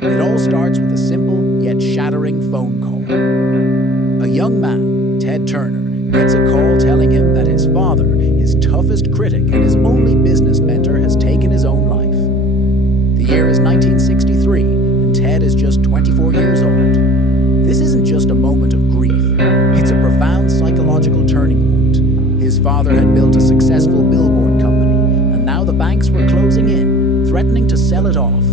It all starts with a simple yet shattering phone call. A young man, Ted Turner, gets a call telling him that his father, his toughest critic and his only business mentor, has taken his own life. The year is 1963, and Ted is just 24 years old. This isn't just a moment of grief. It's a profound psychological turning point. His father had built a successful billboard company, and now the banks were closing in, threatening to sell it off.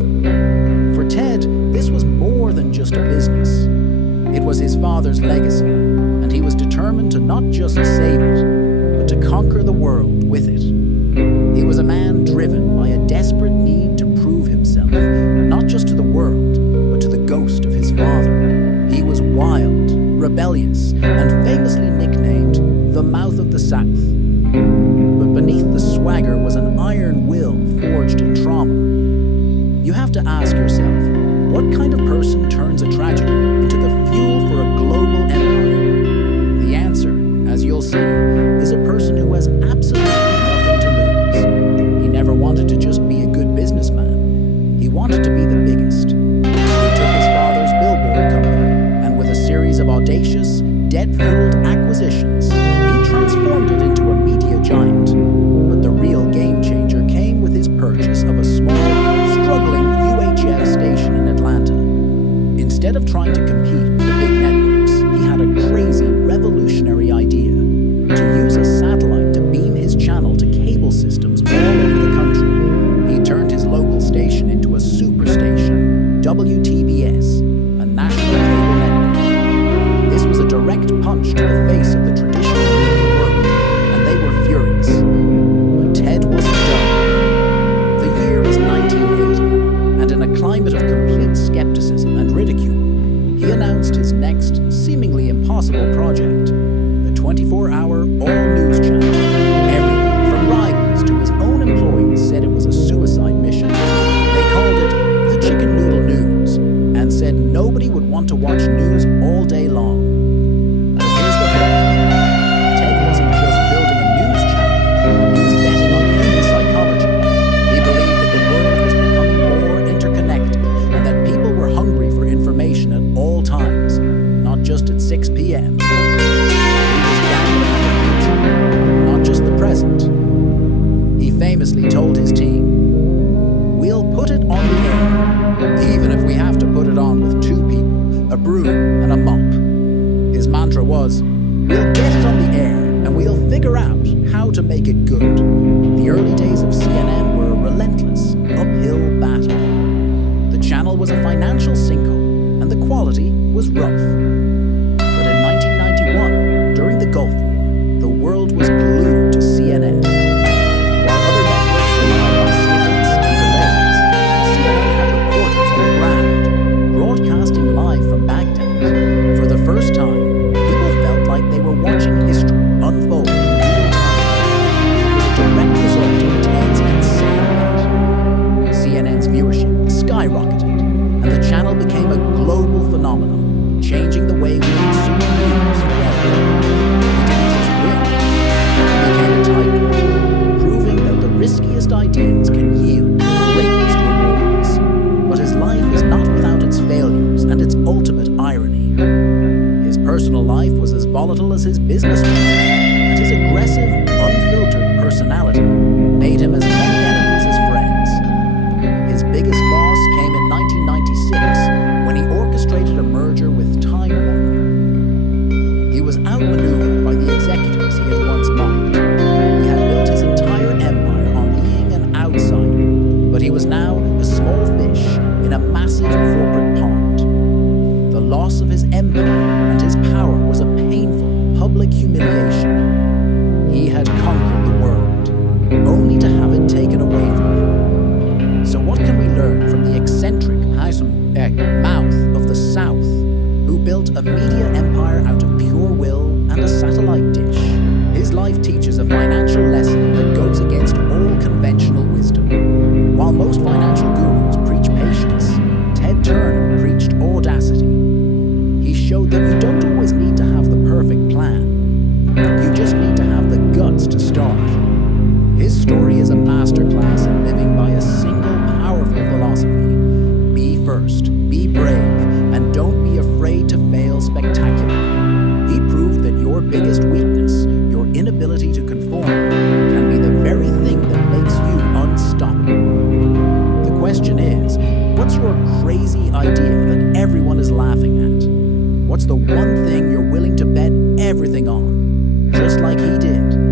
For Ted, this was more than just a business. It was his father's legacy, and he was determined to not just save it, but to conquer the world with it. He was a man driven by a desperate need to prove himself, not just to the world, but to the ghost of his father. He was wild, rebellious, and famously nicknamed the Mouth of the South. But beneath the swagger was an iron will forged in trauma. You have to ask yourself, what kind of person turns a tragedy into the fuel for a global empire? The answer, as you'll see, is a person who has absolutely nothing to lose. He never wanted to just be a good businessman. He wanted to be the biggest. He took his father's billboard company, and with a series of audacious, debt-fueled acquisitions, he transformed it into a media giant. But the real game changer came with his purchase of a small, struggling UHF station in Atlanta. Instead of trying to compete with the big networks, he had a crazy, revolutionary idea: to use a satellite to beam his channel to cable systems all over the country. He turned his local station into a superstation, WTBS, a national cable network. This was a direct punch to the face of the traditional media world, and they were furious. But Ted wasn't done. The year is 1980, and in a climate of complete skepticism and ridicule, he announced his next, seemingly impossible project: a 24-hour all-news channel. Everyone, from rivals to his own employees, said it was a suicide mission. They called it the Chicken Noodle News, and said nobody would want to watch news all day long. But here's the hook. Ted wasn't just building a news channel. He was betting on human psychology. He believed that the world was becoming more interconnected, and that people were hungry for information at all times, not just at 6 p.m. He was gambling on the future, not just the present. He famously told his team, "We'll put it on the air, even if we have to put it on with two people, a broom and a mop." His mantra was, "We'll get it on the air, and we'll figure out how to make it good." The early days of CNN were a relentless, uphill battle. The channel was a financial sinkhole, and the quality was rough. But in 1991, during the Gulf War, the world was glued to CNN. While other networks relied on snippets and delays, CNN had reporters on the ground, broadcasting live from Baghdad. For the first time, people felt like they were watching history unfold in real time. It was a direct result of Ted's insane bet. CNN's viewership skyrocketed, and the channel became a global phenomenon, changing the way we consume news forever. He didn't just win, he became a tycoon, proving that the riskiest ideas can yield the greatest rewards. But his life is not without its failures and its ultimate irony. His personal life was as volatile as his business was, and his aggressive, unfiltered personality made him as many enemies as friends. His biggest loss came in 1996, when he orchestrated a merger with Time Warner. He was outmaneuvered by the executives he had once mocked. He had built his entire empire on being an outsider, but he was now a small fish in a massive corporate pond. The loss of his empire and his power was a painful public humiliation. He had conquered the world, only to have it taken away from him. So what can we learn from the eccentric Mouth of the South, who built a media empire out of pure will and a satellite dish? His life teaches a financial lesson that goes against all conventional wisdom. While most financial gurus preach patience, Ted Turner preached audacity. He showed that you don't always need to have the perfect plan. You just need to have the guts to start. His story is a masterclass in living by a single powerful philosophy: be first. Be brave, and don't be afraid to fail spectacularly. He proved that your biggest weakness, your inability to conform, can be the very thing that makes you unstoppable. The question is, what's your crazy idea that everyone is laughing at? What's the one thing you're willing to bet everything on, just like he did?